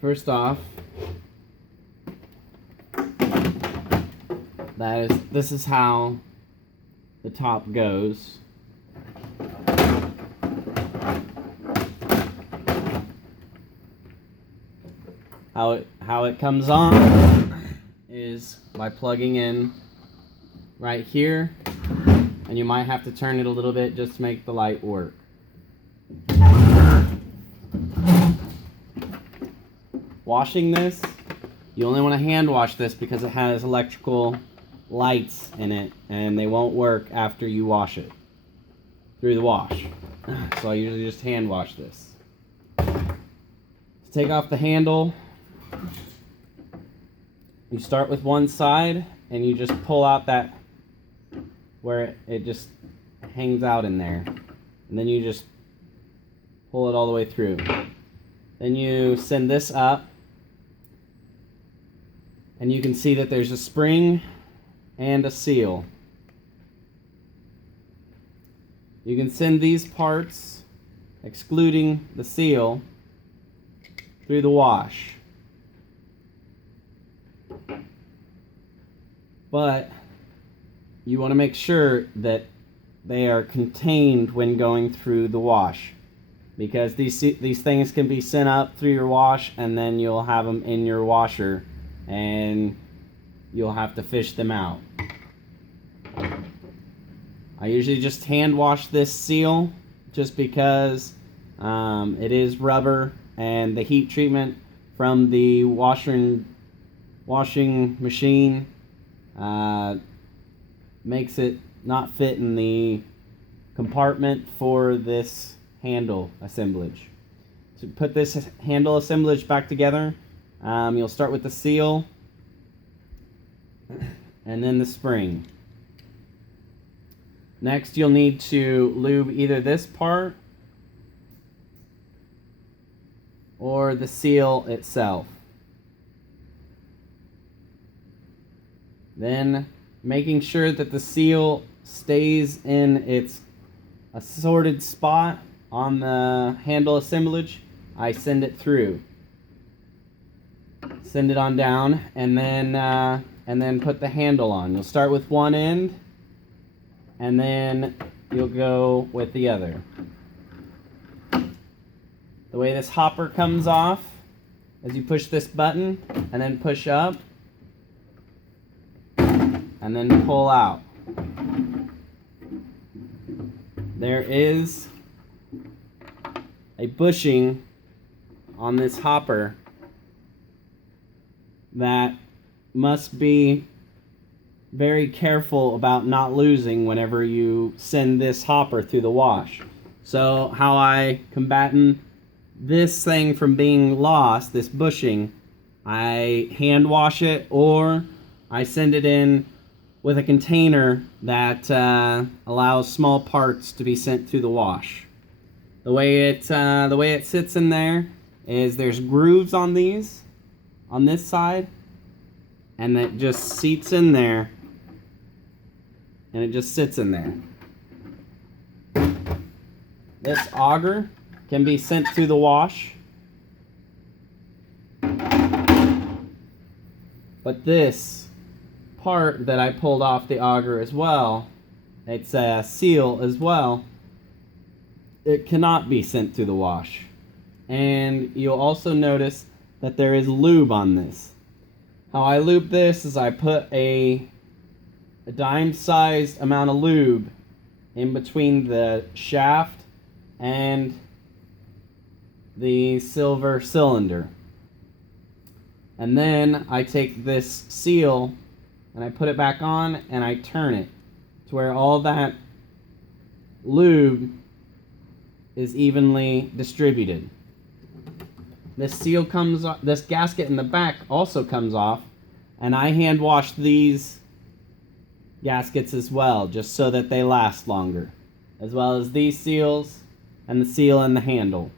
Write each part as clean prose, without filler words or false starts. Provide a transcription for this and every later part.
First off, this is how the top goes. How it comes on is by plugging in right here, and you might have to turn it a little bit just to make the light work. Washing this, you only want to hand wash this because it has electrical lights in it and they won't work after you wash it through the wash. So I usually just hand wash this. To take off the handle, you start with one side and you just pull out that where it just hangs out in there, and then you just pull it all the way through. Then you send this up, and you can see that there's a spring and a seal. You can send these parts, excluding the seal, through the wash. But you want to make sure that they are contained when going through the wash, because these things can be sent up through your wash and then you'll have them in your washer and you'll have to fish them out. I usually just hand wash this seal just because it is rubber, and the heat treatment from the washing machine makes it not fit in the compartment for this handle assemblage. To put this handle assemblage back together, you'll start with the seal and then the spring. Next, you'll need to lube either this part or the seal itself. Then, making sure that the seal stays in its assorted spot on the handle assemblage, I send it through. Send it on down, and then put the handle on. You'll start with one end, and then you'll go with the other. The way this hopper comes off is you push this button and then push up and then pull out. There is a bushing on this hopper that must be very careful about not losing whenever you send this hopper through the wash. So how I combating this thing from being lost, this bushing, I hand wash it, or I send it in with a container that allows small parts to be sent through the wash. The way it sits in there is there's grooves on these, on this side, and it just seats in there, and it just sits in there. This auger can be sent through the wash, but this part that I pulled off the auger as well, it's a seal as well, it cannot be sent through the wash. And you'll also notice that there is lube on this. How I lube this is I put a dime-sized amount of lube in between the shaft and the silver cylinder. And then I take this seal and I put it back on and I turn it to where all that lube is evenly distributed. This seal comes off, this gasket in the back also comes off, and I hand wash these gaskets as well, just so that they last longer, as well as these seals and the seal in the handle.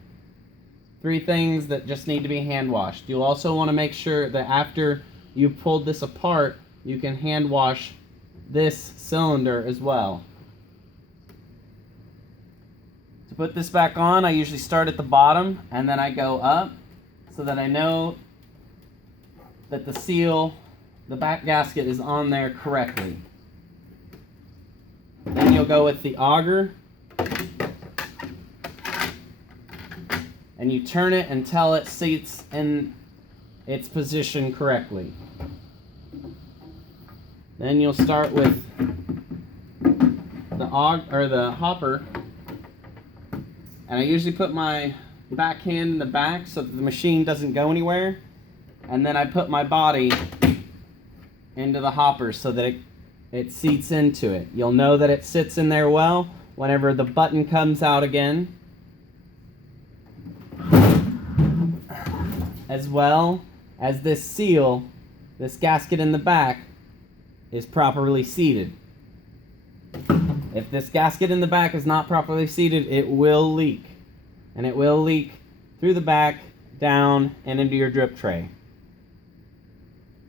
3 things that just need to be hand washed. You'll also want to make sure that after you've pulled this apart, you can hand wash this cylinder as well. To put this back on, I usually start at the bottom and then I go up so that I know that the seal, the back gasket, is on there correctly. Then you'll go with the auger and you turn it until it seats in its position correctly. Then you'll start with the hopper, and I usually put my backhand in the back so that the machine doesn't go anywhere, and then I put my body into the hopper so that it seats into it. You'll know that it sits in there well whenever the button comes out again, as well as this seal, this gasket in the back, is properly seated. If this gasket in the back is not properly seated, it will leak. And it will leak through the back, down, and into your drip tray.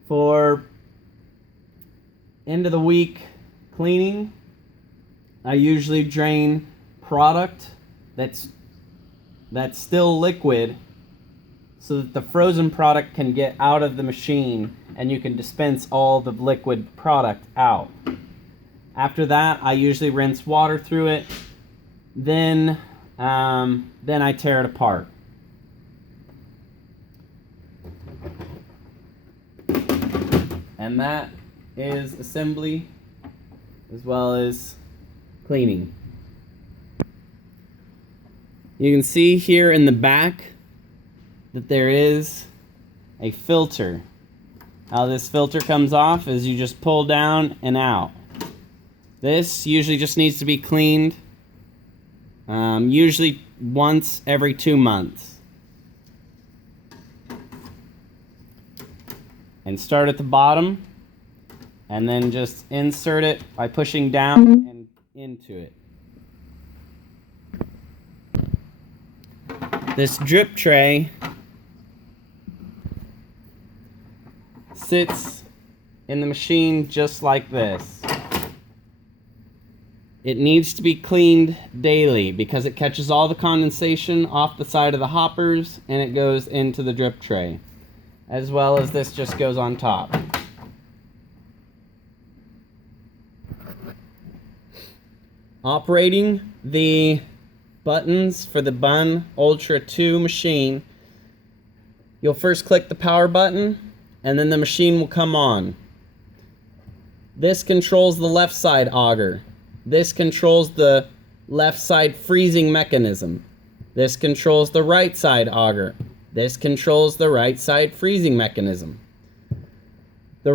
For end of the week cleaning, I usually drain product that's still liquid so that the frozen product can get out of the machine and you can dispense all the liquid product out. After that, I usually rinse water through it. Then I tear it apart. And that is assembly as well as cleaning. You can see here in the back that there is a filter. How this filter comes off is you just pull down and out. This usually just needs to be cleaned, usually once every 2 months. And start at the bottom, and then just insert it by pushing down and into it. This drip tray sits in the machine just like this. It needs to be cleaned daily because it catches all the condensation off the side of the hoppers and it goes into the drip tray, as well as this just goes on top. Operating the buttons for the Bunn Ultra 2 machine, you'll first click the power button and then the machine will come on. This controls the left side auger. This controls the left side freezing mechanism. This controls the right side auger. This controls the right side freezing mechanism. The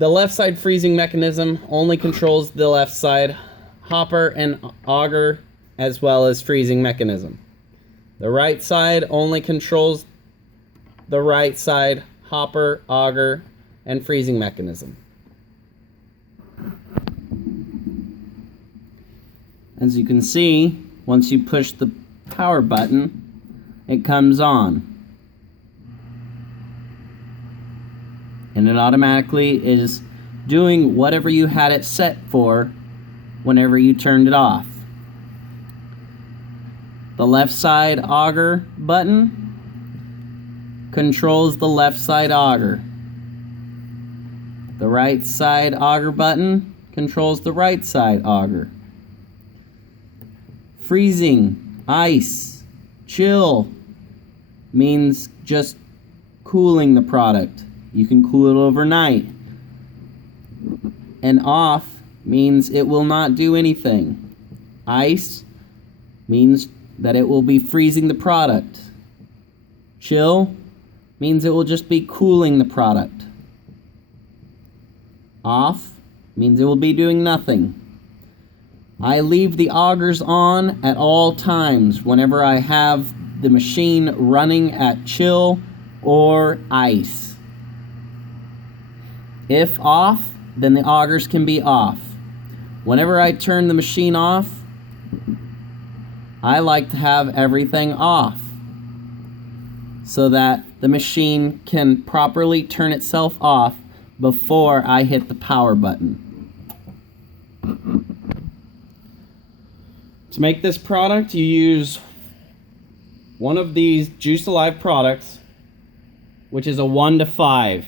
left side freezing mechanism only controls the left side hopper and auger as well as freezing mechanism. The right side only controls the right side hopper, auger, and freezing mechanism. As you can see, once you push the power button, it comes on. And it automatically is doing whatever you had it set for whenever you turned it off. The left side auger button controls the left side auger. The right side auger button controls the right side auger. Freezing, ice, chill means just cooling the product. You can cool it overnight. And off means it will not do anything. Ice means that it will be freezing the product. Chill means it will just be cooling the product. Off means it will be doing nothing. I leave the augers on at all times whenever I have the machine running at chill or ice. If off, then the augers can be off. Whenever I turn the machine off, I like to have everything off so that the machine can properly turn itself off before I hit the power button. To make this product, you use one of these Juice Alive products, which is a 1 to 5.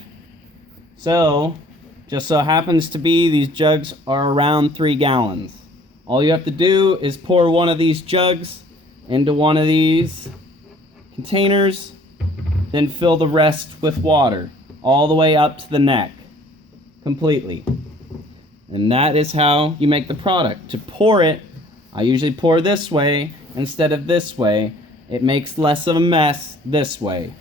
So, just so happens to be these jugs are around 3 gallons. All you have to do is pour one of these jugs into one of these containers, then fill the rest with water all the way up to the neck completely. And that is how you make the product. To pour it, I usually pour this way instead of this way. It makes less of a mess this way.